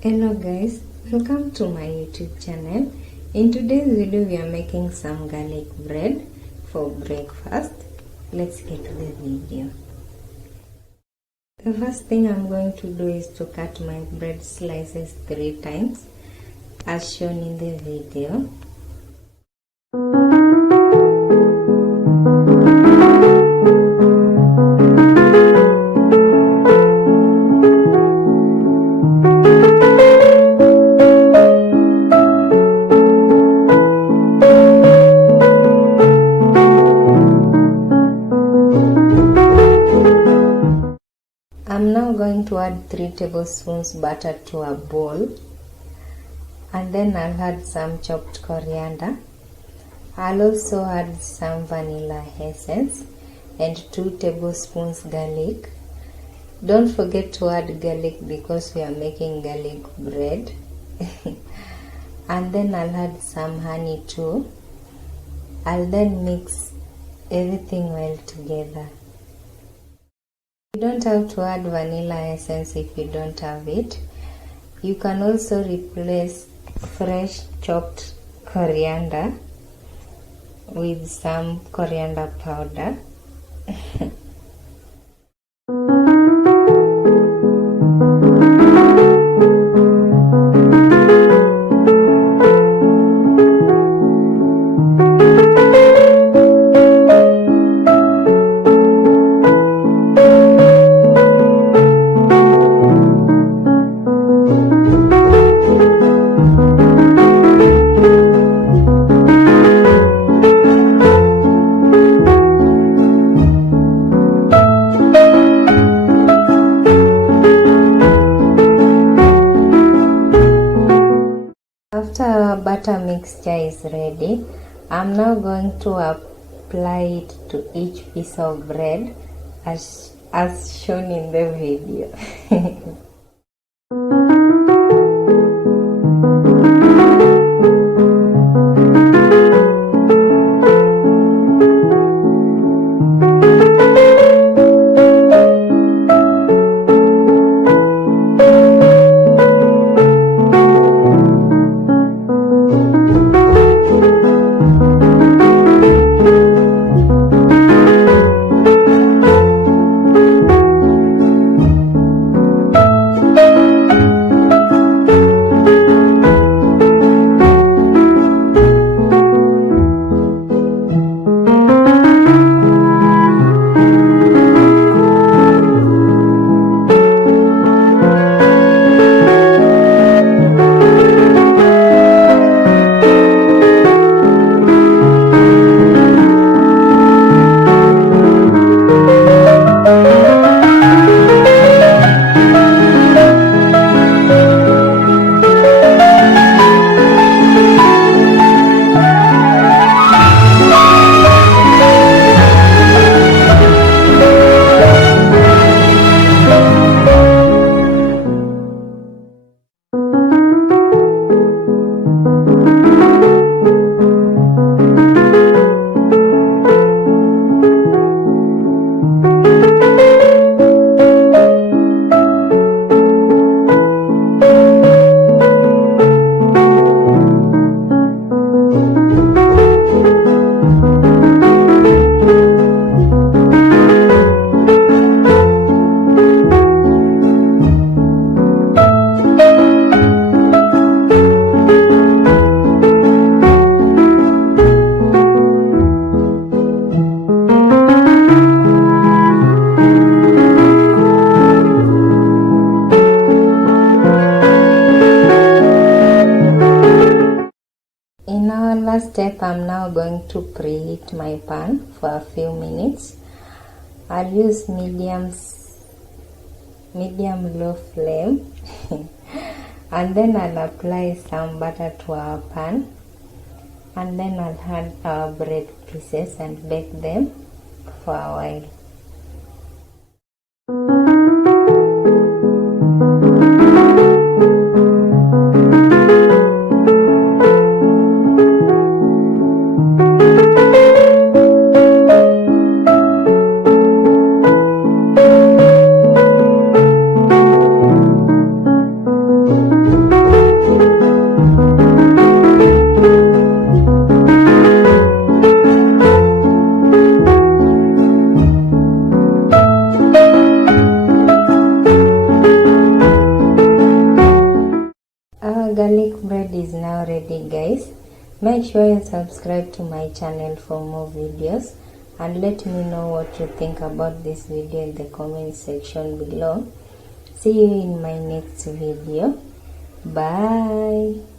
Hello guys, welcome to my YouTube channel. In today's video we are making some garlic bread for breakfast. Let's get to the video. The first thing I'm going to do is to cut my bread slices 3 times as shown in the video. I'm now going to add 3 tablespoons butter to a bowl, and then I'll add some chopped coriander. I'll also add some vanilla essence and 2 tablespoons garlic. Don't forget to add garlic because we are making garlic bread. And then I'll add some honey too. I'll then mix everything well together. You don't have to add vanilla essence if you don't have it. You can also replace fresh chopped coriander with some coriander powder. After our butter mixture is ready, I'm now going to apply it to each piece of bread as shown in the video. In our last step, I'm now going to preheat my pan for a few minutes. I'll use medium low flame and then I'll apply some butter to our pan, and then I'll add our bread pieces and bake them for a while. garlic bread is now ready, guys. Make sure you subscribe to my channel for more videos, and let me know what you think about this video in the comment section below. See you in my next video. Bye.